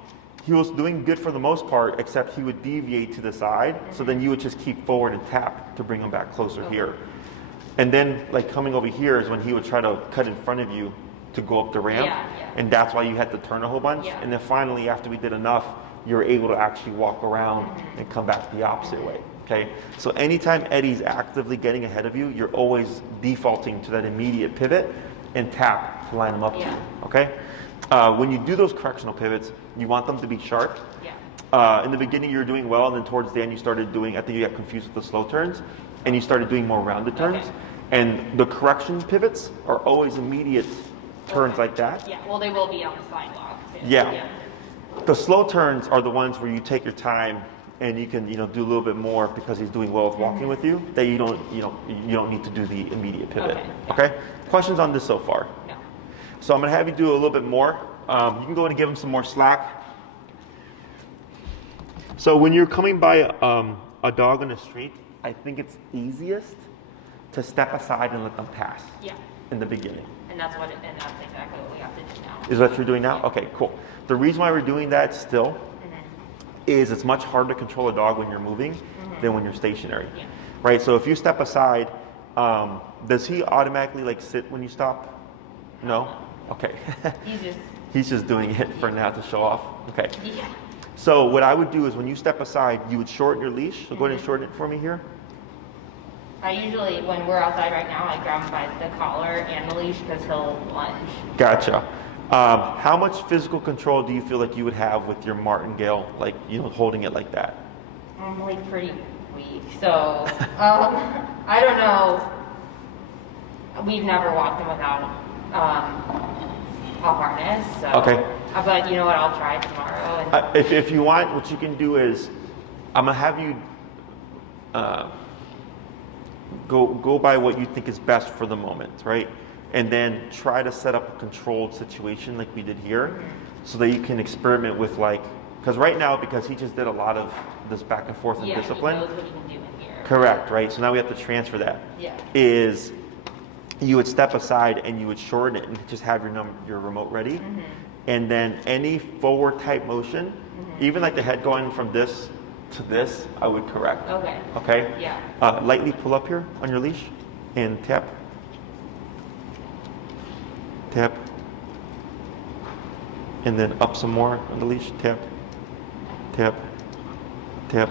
he was doing good for the most part, except he would deviate to the side. So then you would just keep forward and tap to bring him back closer here. And then like coming over here is when he would try to cut in front of you to go up the ramp. Yeah. And that's why you had to turn a whole bunch. Yeah. And then finally, after we did enough, you were able to actually walk around and come back the opposite way. Okay. So anytime Eddie's actively getting ahead of you, you're always defaulting to that immediate pivot and tap to line them up to you. Okay. When you do those correctional pivots, you want them to be sharp. Yeah. In the beginning, you were doing well, and then towards the end, you started doing, I think you got confused with the slow turns, and you started doing more rounded turns. Okay. And the correction pivots are always immediate turns like that. Yeah. Well, they will be on the sidewalk. Too. Yeah. The slow turns are the ones where you take your time and you can, do a little bit more because he's doing well with walking with you. That you don't need to do the immediate pivot. Okay? Questions on this so far? No. So I'm gonna have you do a little bit more. You can go in and give him some more slack. So when you're coming by a dog on the street, I think it's easiest to step aside and let them pass. Yeah. In the beginning. And that's exactly what we have to do now. Is that what you're doing now? Okay, cool. The reason why we're doing that still is it's much harder to control a dog when you're moving than when you're stationary. Yeah. Right? So if you step aside, does he automatically like sit when you stop? No? Okay. He's just doing it for now to show off. Okay. Yeah. So what I would do is when you step aside, you would shorten your leash. So go ahead and shorten it for me here. I usually, when we're outside right now, I grab him by the collar and the leash because he'll lunge. Gotcha. How much physical control do you feel like you would have with your martingale, like, holding it like that? I'm like pretty weak, so I don't know. We've never walked him without a harness. So. Okay. But you know what? I'll try tomorrow. And If you want, what you can do is, I'm gonna have you go by what you think is best for the moment, right? And then try to set up a controlled situation like we did here, so that you can experiment with because right now, because he just did a lot of this back and forth and discipline. He knows what he can do in here. Correct, right? So now we have to transfer that. Yeah. Is you would step aside and you would shorten it and just have your remote ready. And then any forward type motion, even like the head going from this to this, I would correct. Okay. Okay? Yeah. Lightly pull up here on your leash and tap. Tap. And then up some more on the leash. Tap. Tap. Tap.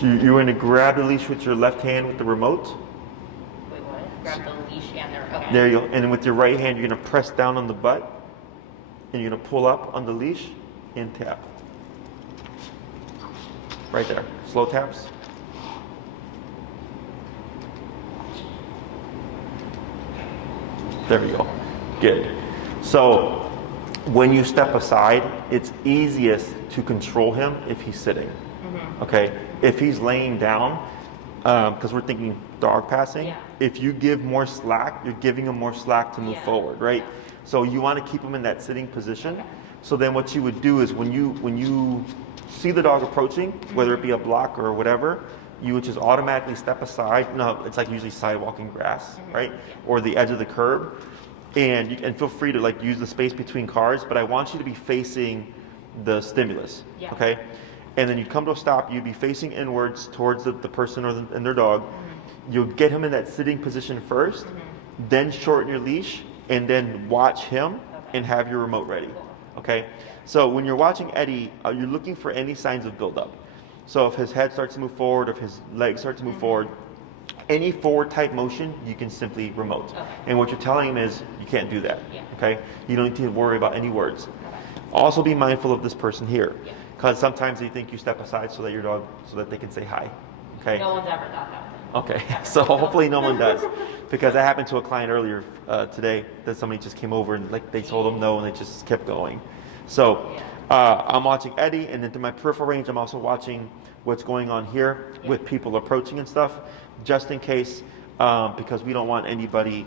You're going to grab the leash with your left hand with the remote. Wait, what? Grab the leash and okay. There you go. And with your right hand, you're going to press down on the butt. And you're going to pull up on the leash and tap. Right there. Slow taps. There we go. Good. So when you step aside, it's easiest to control him if he's sitting. Okay? If he's laying down, because we're thinking dog passing, if you give more slack, you're giving him more slack to move forward, right? So you want to keep him in that sitting position. So then what you would do is when you see the dog approaching, whether it be a block or whatever, you would just automatically step aside. No, it's like usually sidewalking grass, right? Or the edge of the curb. And feel free to use the space between cars, but I want you to be facing the stimulus, okay? And then you come to a stop, you'd be facing inwards towards the person and their dog. You'll get him in that sitting position first, then shorten your leash, and then watch him and have your remote ready, okay? So when you're watching Eddie, you're looking for any signs of buildup. So if his head starts to move forward, if his legs start to move forward, any forward type motion, you can simply remote. And what you're telling him is, you can't do that, okay? You don't need to worry about any words. Also be mindful of this person here, because sometimes they think you step aside so that they can say hi, okay? No one's ever thought that. Okay, so hopefully no one does, because that happened to a client earlier today that somebody just came over and they told them no and they just kept going. So I'm watching Eddie, and then to my peripheral range, I'm also watching what's going on here with people approaching and stuff, just in case, because we don't want anybody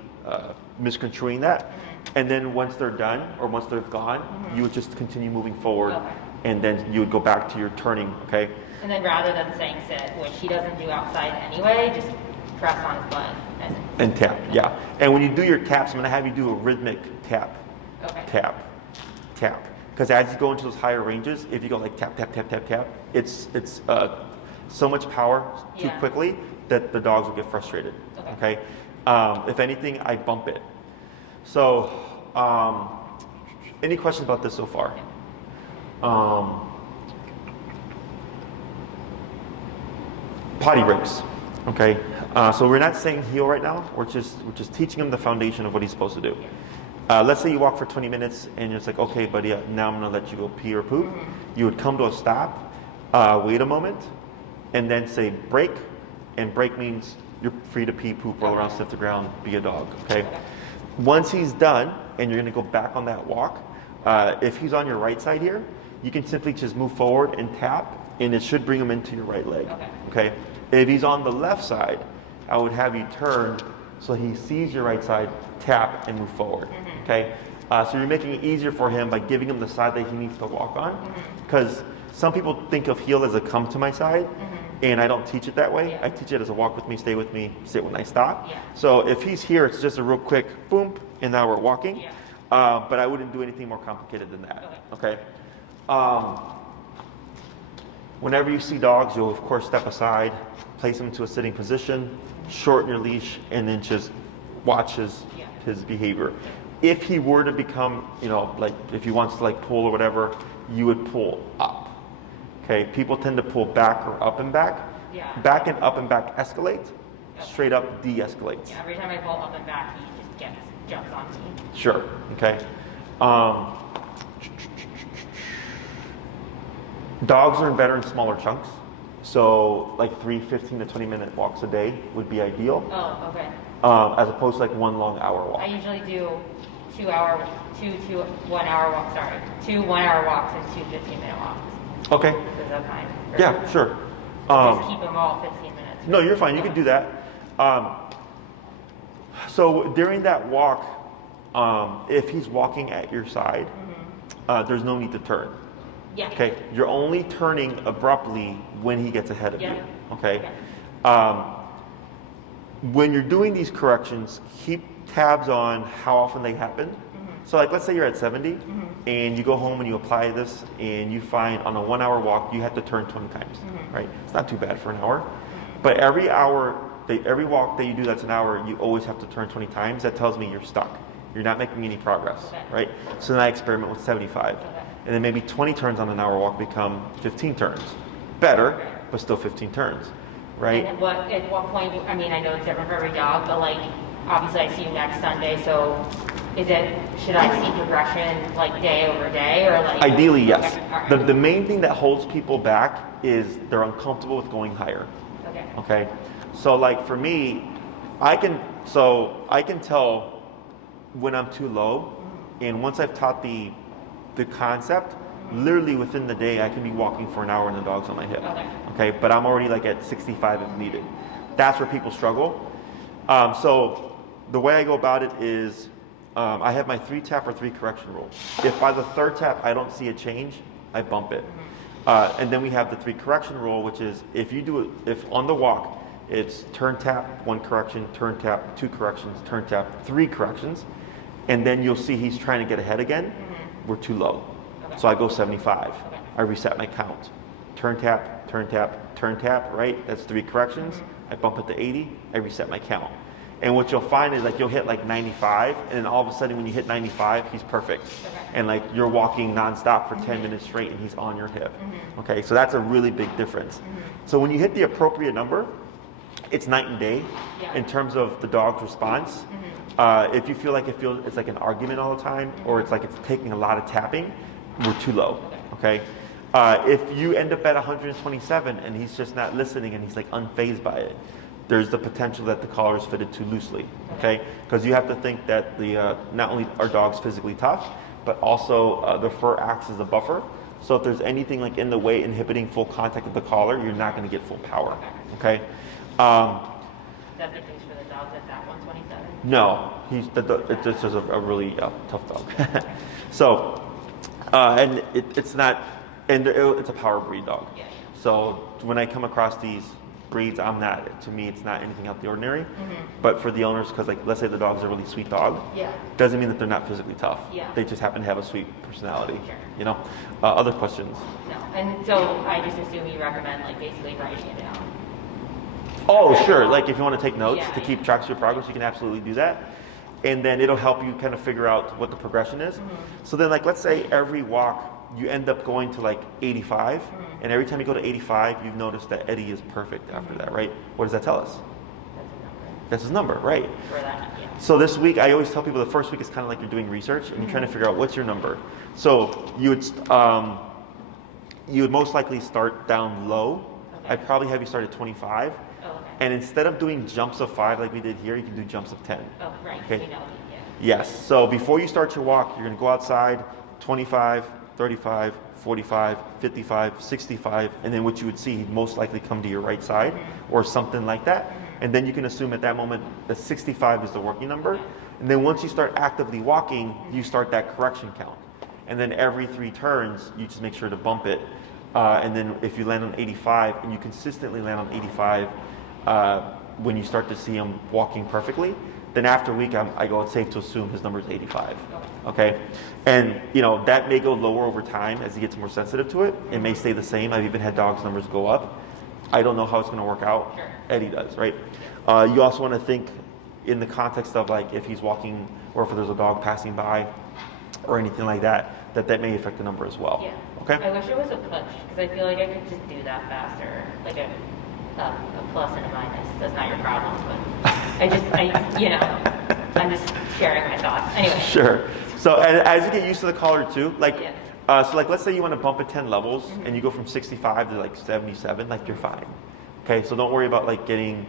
misconstruing that. And then once they're done, or once they're gone, you would just continue moving forward, and then you would go back to your turning, okay? And then rather than saying sit, which he doesn't do outside anyway, just press on his butt. And tap, yeah. And when you do your taps, I'm gonna have you do a rhythmic tap, tap, tap. Because as you go into those higher ranges, if you go like tap, tap, tap, tap, tap, it's so much power too quickly that the dogs will get frustrated, okay? If anything, I bump it. So, any questions about this so far? Potty breaks, okay? So we're not saying heel right now. We're just teaching him the foundation of what he's supposed to do. Let's say you walk for 20 minutes and it's like, okay, buddy, now I'm gonna let you go pee or poop. You would come to a stop, wait a moment, and then say break. And break means you're free to pee, poop, roll around, sniff the ground, be a dog, okay? Once he's done and you're gonna go back on that walk, if he's on your right side here, you can simply just move forward and tap, and it should bring him into your right leg, okay? If he's on the left side, I would have you turn so he sees your right side, tap, and move forward, okay? So you're making it easier for him by giving him the side that he needs to walk on, because some people think of heel as a come to my side, and I don't teach it that way. I teach it as a walk with me, stay with me, sit when I stop. So if he's here, it's just a real quick boom, and now we're walking. But I wouldn't do anything more complicated than that, okay? Whenever you see dogs, you'll of course step aside, place them into a sitting position, shorten your leash, and then just watch his behavior. If he were to become, like if he wants to like pull or whatever, you would pull up. Okay, people tend to pull back or up and back. Back and up and back escalate. Straight up de-escalates. Yeah, every time I pull up and back, he just jumps on me. Sure. Okay. Dogs learn better in smaller chunks. So like 3 15 to 20 minute walks a day would be ideal. Oh, okay. As opposed to like 1 long hour walk. I usually do 2 1 hour walks, 2 1 hour walks and 2 15-minute walks. Okay. Is that fine? Yeah, sure. Just keep them all 15 minutes. No, you're fine. You can do that. So during that walk, if he's walking at your side, there's no need to turn. Okay. You're only turning abruptly when he gets ahead of you. Okay. When you're doing these corrections, keep tabs on how often they happen. So like let's say you're at 70 and you go home and you apply this and you find on a 1 hour walk you have to turn 20 times, right? It's not too bad for an hour. But every walk that you do that's an hour, you always have to turn 20 times. That tells me you're stuck. You're not making any progress, right? So then I experiment with 75. And then maybe 20 turns on an hour walk become 15 turns. Better, but still 15 turns, right? And at what point, I mean, I know it's different for every dog, but like, obviously I see you next Sunday, so should I see progression like day over day or like? Ideally, yes. Okay, The main thing that holds people back is they're uncomfortable with going higher. Okay. So like for me, I can tell when I'm too low, and once I've taught the concept, literally within the day I can be walking for an hour and the dog's on my hip. Okay, but I'm already like at 65 if needed. That's where people struggle. So the way I go about it is I have my 3 tap or 3 correction rule. If by the 3rd tap I don't see a change, I bump it. And then we have the 3 correction rule, which is if on the walk it's turn tap, 1 correction, turn tap, 2 corrections, turn tap, 3 corrections, and then you'll see he's trying to get ahead again, we're too low. So I go 75. I reset my count. Turn tap, turn tap, turn tap, right? That's 3 corrections. I bump it to 80, I reset my count. And what you'll find is like you'll hit like 95, and then all of a sudden when you hit 95, he's perfect. And like you're walking nonstop for 10 minutes straight and he's on your hip. Okay, so that's a really big difference. So when you hit the appropriate number, it's night and day in terms of the dog's response. If you feel like it's like an argument all the time, or it's like it's taking a lot of tapping, we're too low, okay? If you end up at 127 and he's just not listening and he's like unfazed by it, there's the potential that the collar is fitted too loosely, okay? Because you have to think that not only are dogs physically tough, but also the fur acts as a buffer. So if there's anything like in the way inhibiting full contact with the collar, you're not going to get full power. Okay. Is that the case for the dog that's at 127? No, it's just a really tough dog. So, and it's not, and it's a power breed dog. Yeah. So when I come across these breeds, to me, it's not anything out of the ordinary. But for the owners, because like, let's say the dog's a really sweet dog, doesn't mean that they're not physically tough. Yeah. They just happen to have a sweet personality. Sure. You know. Other questions? No, and so I just assume you recommend like basically writing it down. Oh, sure. Like if you want to take notes Yeah, to keep track of your progress, you can absolutely do that. And then it'll help you kind of figure out what the progression is. So then like, let's say every walk you end up going to like 85, and every time you go to 85, you've noticed that Eddie is perfect after that, right? What does that tell us? That's his number, right? For that, yeah. So this week, I always tell people the first week is kind of like you're doing research and you're trying to figure out what's your number. So you would most likely start down low. Okay. I'd probably have you start at 25. Oh, okay. And instead of doing jumps of 5 like we did here, you can do jumps of 10. Oh, right. Okay. We know, yeah. Yes. So before you start your walk, you're going to go outside 25, 35, 45, 55, 65, and then what you would see, he'd most likely come to your right side or something like that. And then you can assume at that moment that 65 is the working number. And then once you start actively walking, you start that correction count. And then every 3 turns, you just make sure to bump it. And then if you land on 85 and you consistently land on 85, when you start to see him walking perfectly, then after a week, I go, it's safe to assume his number is 85. Okay? And, you know, that may go lower over time as he gets more sensitive to it. It may stay the same. I've even had dogs' numbers go up. I don't know how it's going to work out. Sure. Eddie does, right? You also want to think in the context of like if he's walking or if there's a dog passing by or anything like that, that may affect the number as well. Yeah. Okay? I wish it was a push because I feel like I could just do that faster. Like a plus and a minus. That's not your problem, but I'm just sharing my thoughts. Anyway. Sure. So and as you get used to the collar too, like, so like let's say you want to bump it 10 levels and you go from 65 to like 77, like you're fine. Okay, so don't worry about like getting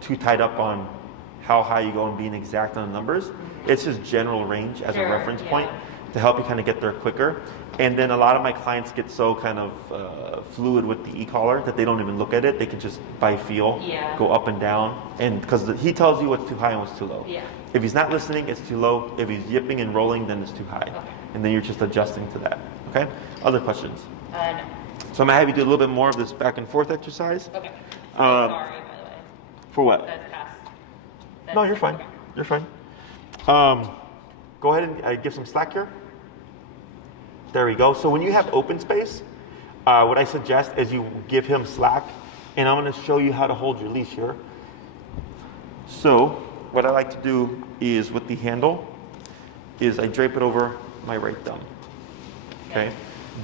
too tied up on how high you go and being exact on the numbers. It's just general range as a reference point to help you kind of get there quicker. And then a lot of my clients get so kind of fluid with the e-collar that they don't even look at it. They can just by feel go up and down, and because he tells you what's too high and what's too low. Yeah. If he's not listening, it's too low. If he's yipping and rolling, then it's too high. Okay. And then you're just adjusting to that. Okay? Other questions? No. So I'm gonna have you do a little bit more of this back and forth exercise. Okay. Sorry, by the way. For what? That's past. No, you're fine. Okay. You're fine. Go ahead and give some slack here. There we go. So when you have open space, what I suggest is you give him slack, and I'm going to show you how to hold your leash here. So what I like to do is with the handle, is I drape it over my right thumb. Okay.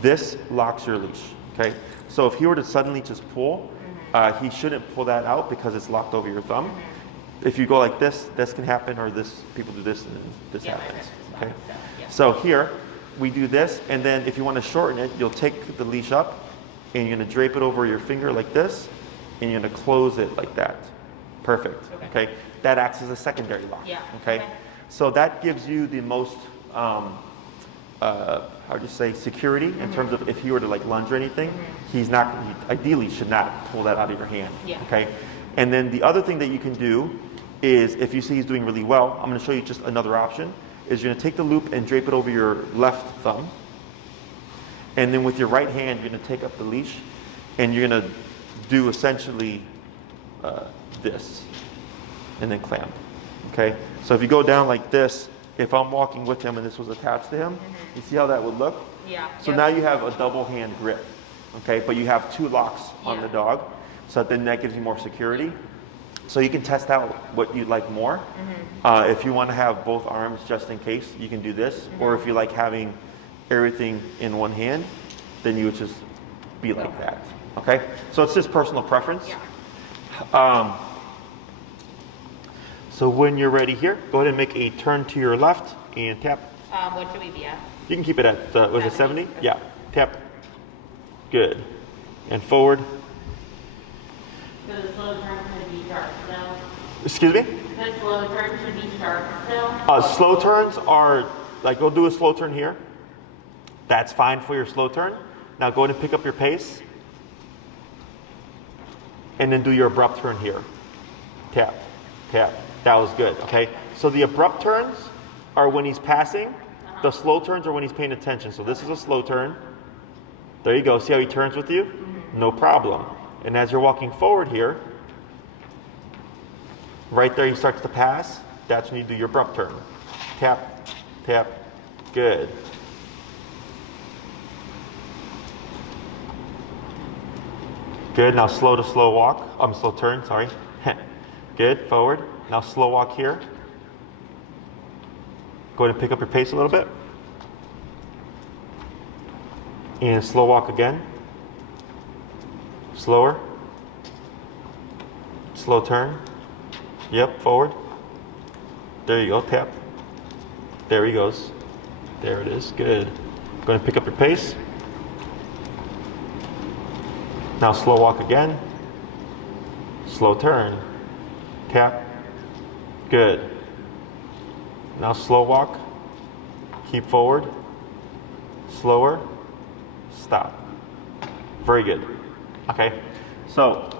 This locks your leash. Okay. So if he were to suddenly just pull, he shouldn't pull that out because it's locked over your thumb. If you go like this can happen, or this, people do this and then this happens. Okay. So here, we do this, and then if you want to shorten it, you'll take the leash up, and you're going to drape it over your finger like this, and you're going to close it like that. Perfect. Okay. That acts as a secondary lock. Yeah. Okay. So that gives you the most, how do you say, security in terms of if he were to like lunge or anything, he ideally should not pull that out of your hand. Yeah. Okay. And then the other thing that you can do is if you see he's doing really well, I'm going to show you just another option. Is you're going to take the loop and drape it over your left thumb. And then with your right hand, you're going to take up the leash and you're going to do essentially this and then clamp. Okay? So if you go down like this, if I'm walking with him and this was attached to him, you see how that would look? Yeah. So now you have a double hand grip. Okay? But you have 2 locks on the dog. So then that gives you more security. So you can test out what you'd like more. If you want to have both arms just in case, you can do this. Or if you like having everything in one hand, then you would just be like that. Okay? So it's just personal preference. So when you're ready here, go ahead and make a turn to your left and tap. What should we be at? You can keep it at, was it 70? Okay. Yeah. Tap. Good. And forward. So the slow turn should be sharp still. Excuse me? The slow turn should be sharp still. Slow turns are, like, go do a slow turn here. That's fine for your slow turn. Now go ahead and pick up your pace. And then do your abrupt turn here. Tap, tap. That was good, okay? So the abrupt turns are when he's passing. The slow turns are when he's paying attention. So this is a slow turn. There you go. See how he turns with you? No problem. And as you're walking forward here, right there he starts to pass. That's when you do your abrupt turn. Tap, tap. Good. Good. Now slow to slow walk. Slow turn, sorry. Good. Forward. Now slow walk here. Go ahead and pick up your pace a little bit. And slow walk again. Slower. Slow turn. Yep, forward. There you go, tap. There he goes. There it is, good. Go ahead and pick up your pace. Now slow walk again. Slow turn. Tap. Good. Now slow walk. Keep forward. Slower. Stop. Very good. Okay. So,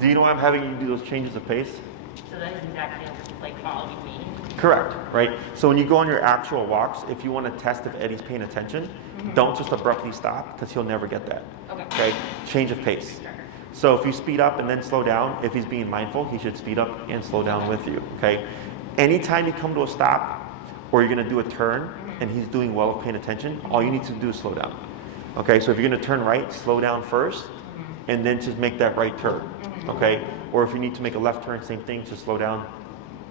do you know why I'm having you do those changes of pace? So that is exactly like following me. Correct, right? So when you go on your actual walks, if you want to test if Eddie's paying attention, don't just abruptly stop because he'll never get that. Okay. Change of pace. Sure. So if you speed up and then slow down, if he's being mindful, he should speed up and slow down with you, okay? Anytime you come to a stop or you're going to do a turn and he's doing well of paying attention, all you need to do is slow down. Okay, so if you're going to turn right, slow down first and then just make that right turn, okay? Or if you need to make a left turn, same thing, just slow down,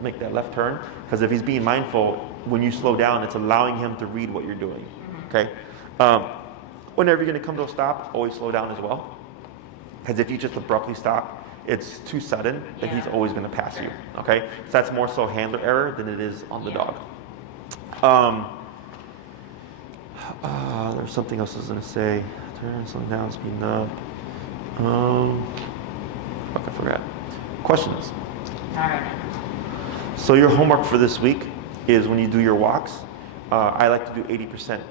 make that left turn. Because if he's being mindful, when you slow down, it's allowing him to read what you're doing, okay? Whenever you're going to come to a stop, always slow down as well. Because if you just abruptly stop, it's too sudden that he's always going to pass you, okay? So that's more so handler error than it is on the dog. There's something else I was going to say. Turn, slow down, speed up. I forgot. Questions? All right. So your homework for this week is when you do your walks, I like to do 80%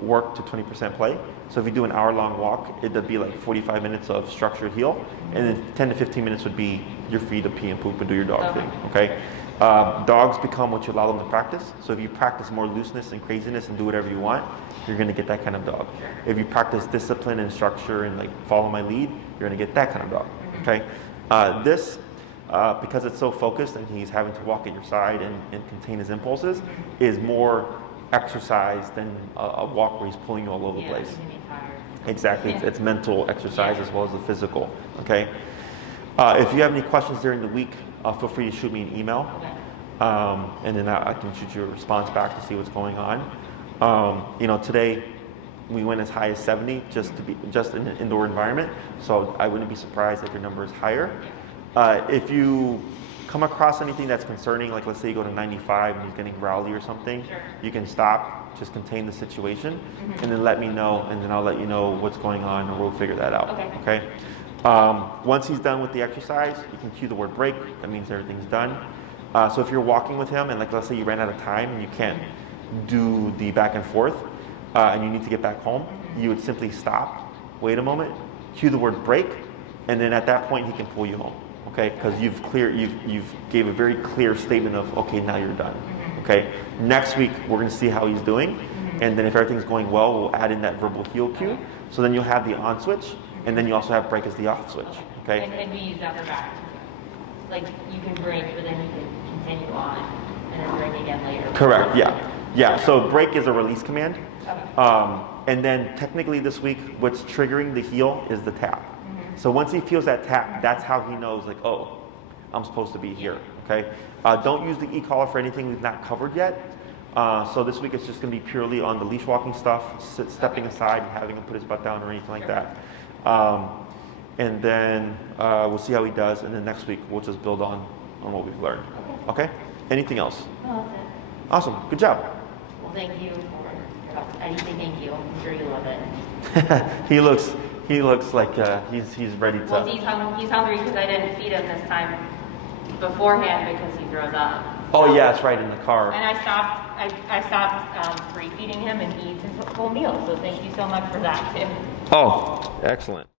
work to 20% play. So if you do an hour-long walk, it'd be like 45 minutes of structured heel, and then 10 to 15 minutes would be you're free to pee and poop and do your dog thing, okay? Dogs become what you allow them to practice. So if you practice more looseness and craziness and do whatever you want, you're going to get that kind of dog. If you practice discipline and structure and like follow my lead, you're going to get that kind of dog, okay? This, because it's so focused and he's having to walk at your side and contain his impulses, is more exercise than a walk where he's pulling you all over the place. Exactly, it's mental exercise as well as the physical, okay? If you have any questions during the week, feel free to shoot me an email, and then I can shoot you a response back to see what's going on. Today we went as high as 70 just in an indoor environment, so I wouldn't be surprised if your number is higher. If you come across anything that's concerning, like let's say you go to 95 and he's getting growly or something, you can stop, just contain the situation, and then let me know, and then I'll let you know what's going on, and we'll figure that out. Okay? Once he's done with the exercise, you can cue the word break. That means everything's done. So if you're walking with him, and like let's say you ran out of time and you can't do the back and forth, and you need to get back home, you would simply stop, wait a moment, cue the word break, and then at that point he can pull you home. Okay, because you've gave a very clear statement of, okay, now you're done. Okay, next week we're going to see how he's doing, and then if everything's going well, we'll add in that verbal heel cue. So then you'll have the on switch, and then you also have break as the off switch. Okay. And we use that for back. Like you can break, but then you can continue on, and then break again later. Correct. Yeah. So break is a release command, and then technically this week, what's triggering the heel is the tap. So once he feels that tap, that's how he knows, like, oh, I'm supposed to be here, okay? Don't use the e-collar for anything we've not covered yet. So this week it's just going to be purely on the leash walking stuff, stepping aside and having him put his butt down or anything like that. And then we'll see how he does, and then next week we'll just build on what we've learned. Okay? Anything else? No, that's it. Awesome. Good job. Well, thank you for anything. Thank you. I'm sure you love it. He looks like he's ready to. Well, he's hungry because I didn't feed him this time beforehand because he's throws up. Oh yeah, it's right in the car. And I stopped free feeding him, and he eats his whole meal. So thank you so much for that too. Oh, excellent.